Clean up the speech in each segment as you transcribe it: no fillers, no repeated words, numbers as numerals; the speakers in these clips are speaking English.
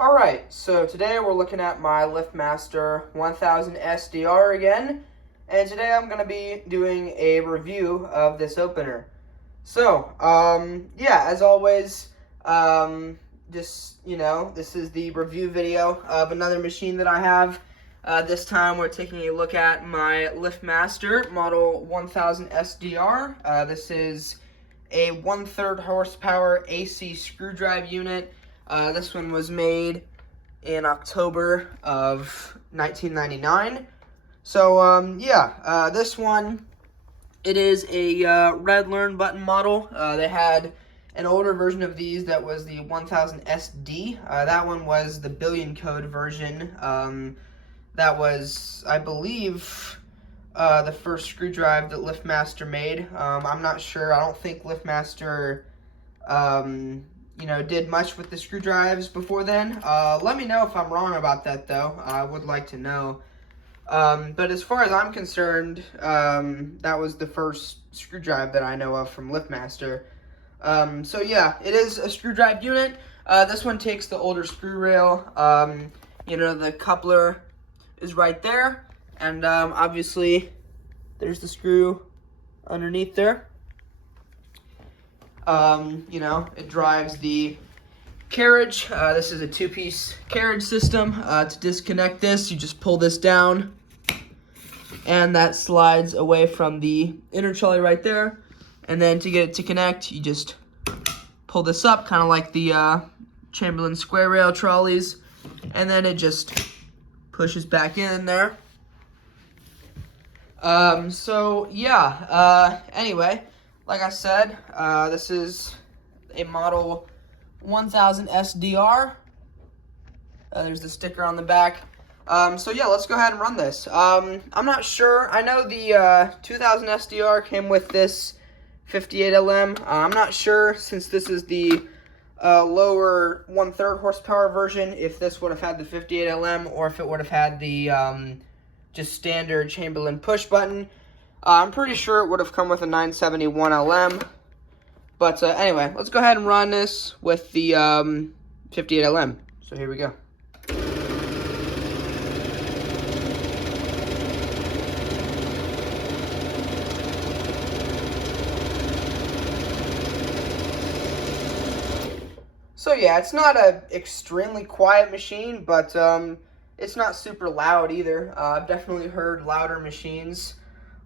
Alright, so today we're looking at my LiftMaster 1000 SDR again, and today I'm going to be doing a review of this opener. So, yeah, as always, this is the review video of another machine that I have. This time we're taking a look at my LiftMaster Model 1000 SDR. This is a 1/3 horsepower AC screw drive unit. This one was made in October of 1999. So, this one, it is a red learn button model. They had an older version of these that was the 1000 SD. That one was the billion code version. That was, I believe, the first screw drive that LiftMaster made. I'm not sure. I don't think LiftMaster did much with the screw drives before then. Let me know if I'm wrong about that, though. I would like to know. But as far as I'm concerned, that was the first screw drive that I know of from LiftMaster. So yeah, it is a screw drive unit. This one takes the older screw rail. The coupler is right there, and obviously there's the screw underneath there. It drives the carriage. This is a two-piece carriage system. To disconnect this, you just pull this down, and that slides away from the inner trolley right there. And then to get it to connect, you just pull this up, kind of like the Chamberlain square rail trolleys, and then it just pushes back in there. Anyway, like I said, this is a Model 1000 SDR. There's the sticker on the back. So yeah, let's go ahead and run this. I'm not sure. I know the 2000 SDR came with this 58 LM. I'm not sure, since this is the lower 1/3 horsepower version, if this would have had the 58 LM or if it would have had the just standard Chamberlain push button. I'm pretty sure it would have come with a 971 LM. But anyway, let's go ahead and run this with the 58 LM. So here we go. So yeah, it's not a extremely quiet machine, but it's not super loud either. I've definitely heard louder machines.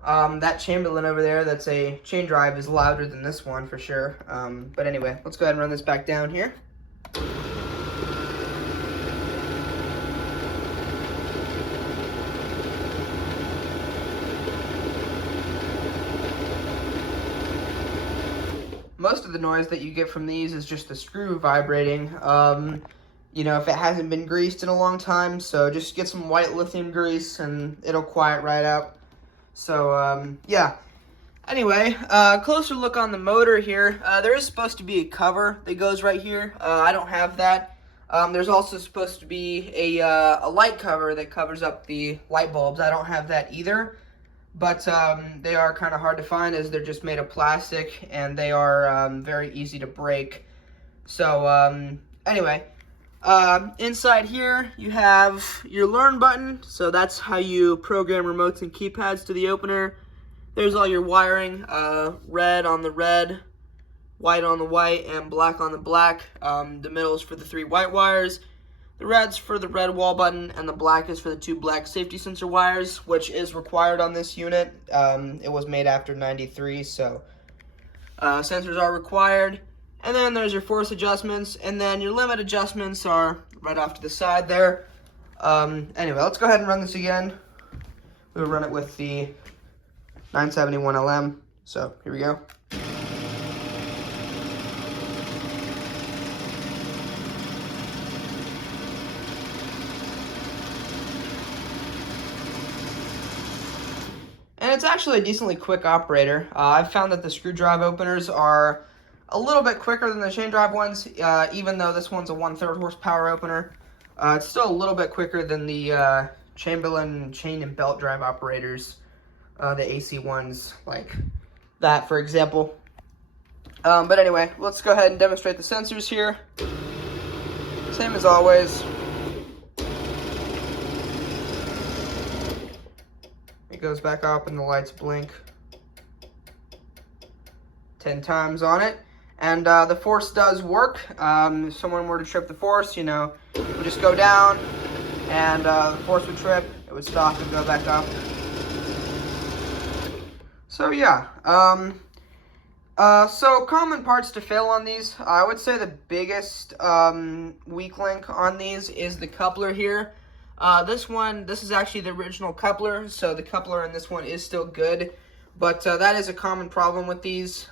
That Chamberlain over there, that's a chain drive, is louder than this one for sure. But anyway, let's go ahead and run this back down here. Most of the noise that you get from these is just the screw vibrating. If it hasn't been greased in a long time, so just get some white lithium grease and it'll quiet right out. So, yeah. Anyway, closer look on the motor here. There is supposed to be a cover that goes right here. I don't have that. There's also supposed to be a light cover that covers up the light bulbs. I don't have that either. But they are kind of hard to find, as they're just made of plastic, and they are very easy to break. So, anyway, inside here you have your learn button. So that's how you program remotes and keypads to the opener. There's all your wiring, red on the red, white on the white, and black on the black. The middle is for the 3 white wires. The red's for the red wall button, and the black is for the 2 black safety sensor wires, which is required on this unit. It was made after '93, so sensors are required. And then there's your force adjustments, and then your limit adjustments are right off to the side there. Anyway, let's go ahead and run this again. We'll run it with the 971 LM, so here we go. And it's actually a decently quick operator. I've found that the screw drive openers are a little bit quicker than the chain drive ones, even though this one's a 1/3 horsepower opener. It's still a little bit quicker than the Chamberlain chain and belt drive operators, the AC ones, like that, for example. But anyway, let's go ahead and demonstrate the sensors here. Same as always. It goes back up and the lights blink 10 times on it. And the force does work. If someone were to trip the force, you know, it would just go down and the force would trip, it would stop and go back up. So yeah, so common parts to fail on these. I would say the biggest weak link on these is the coupler here. This is actually the original coupler, so the coupler in this one is still good, but that is a common problem with these.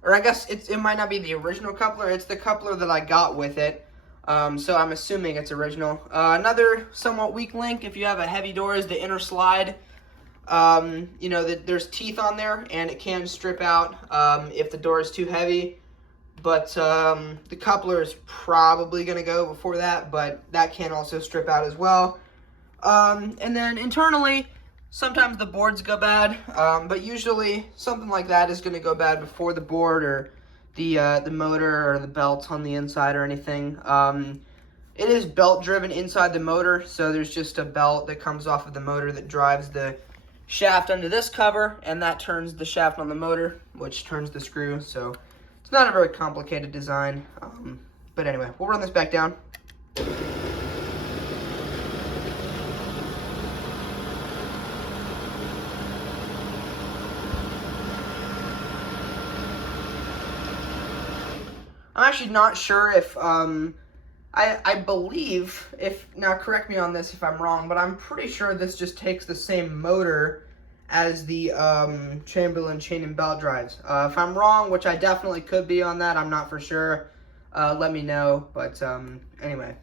Or I guess it might not be the original coupler, it's the coupler that I got with it, so I'm assuming it's original. Another somewhat weak link, if you have a heavy door, is the inner slide. You know, there's teeth on there, and it can strip out if the door is too heavy. But the coupler is probably going to go before that, but that can also strip out as well. And then internally, sometimes the boards go bad, but usually something like that is going to go bad before the board or the motor or the belt on the inside or anything. It is belt driven inside the motor, so there's just a belt that comes off of the motor that drives the shaft under this cover, and that turns the shaft on the motor, which turns the screw. So it's not a very complicated design, but anyway, we'll run this back down. I'm actually not sure if, I believe, now correct me on this if I'm wrong, but I'm pretty sure this just takes the same motor as the Chamberlain chain and belt drives. If I'm wrong, which I definitely could be on that, I'm not for sure, let me know, but anyway.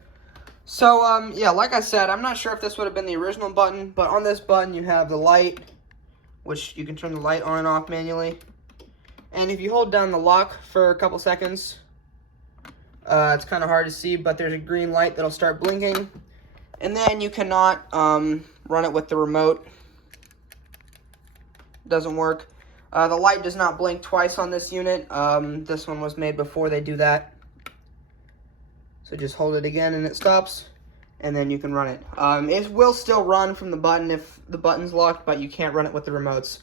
So, yeah, like I said, I'm not sure if this would have been the original button, but on this button you have the light, which you can turn the light on and off manually. And if you hold down the lock for a couple seconds, it's kind of hard to see, but there's a green light that'll start blinking. And then you cannot run it with the remote. Doesn't work. The light does not blink twice on this unit. This one was made before they do that. So just hold it again and it stops, and then you can run it. It will still run from the button if the button's locked, but you can't run it with the remotes.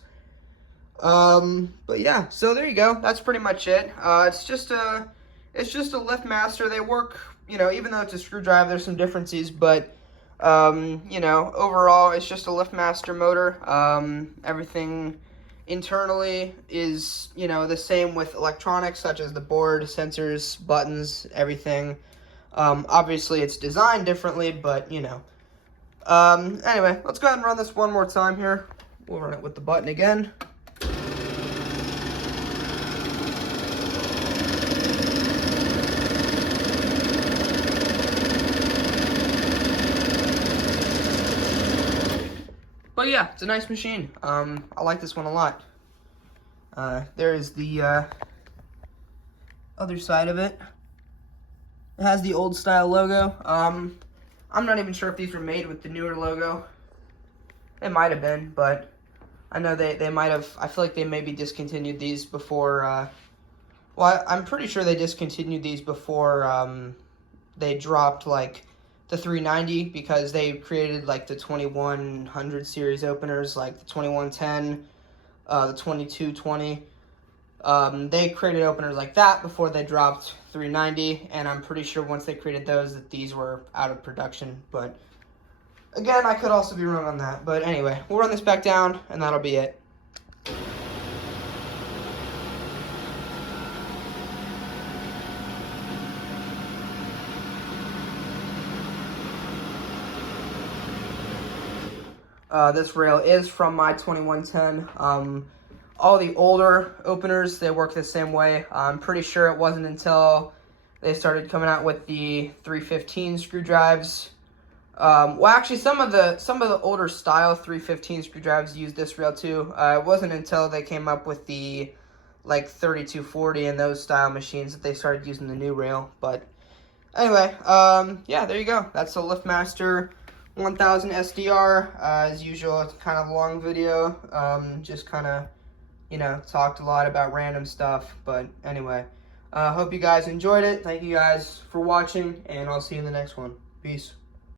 But yeah, so there you go. That's pretty much it. It's just a LiftMaster. They work, you know, even though it's a screwdriver, there's some differences, but you know, overall, it's just a LiftMaster motor. Everything internally is, you know, the same with electronics, such as the board, sensors, buttons, everything. Obviously, it's designed differently, but, you know. Anyway, let's go ahead and run this one more time here. We'll run it with the button again. But yeah, it's a nice machine. I like this one a lot. There is the other side of it. It has the old style logo. I'm not even sure if these were made with the newer logo. It might have been, but I know they might have. I feel like they maybe discontinued these before. Well, I'm pretty sure they discontinued these before they dropped like the 390, because they created like the 2100 series openers, like the 2110, the 2220. They created openers like that before they dropped 390, and I'm pretty sure once they created those that these were out of production. But again, I could also be wrong on that. But anyway, we'll run this back down, and that'll be it. This rail is from my 2110. All the older openers, they work the same way. I'm pretty sure it wasn't until they started coming out with the 315 screw drives. Well, actually, some of the older style 315 screw drives use this rail too. It wasn't until they came up with the like 3240 and those style machines that they started using the new rail. But anyway, yeah, there you go. That's a LiftMaster 1000 SDR. As usual, it's kind of a long video. Just kind of, you know, talked a lot about random stuff. But anyway, Hope you guys enjoyed it. Thank you guys for watching, and I'll see you in the next one. Peace.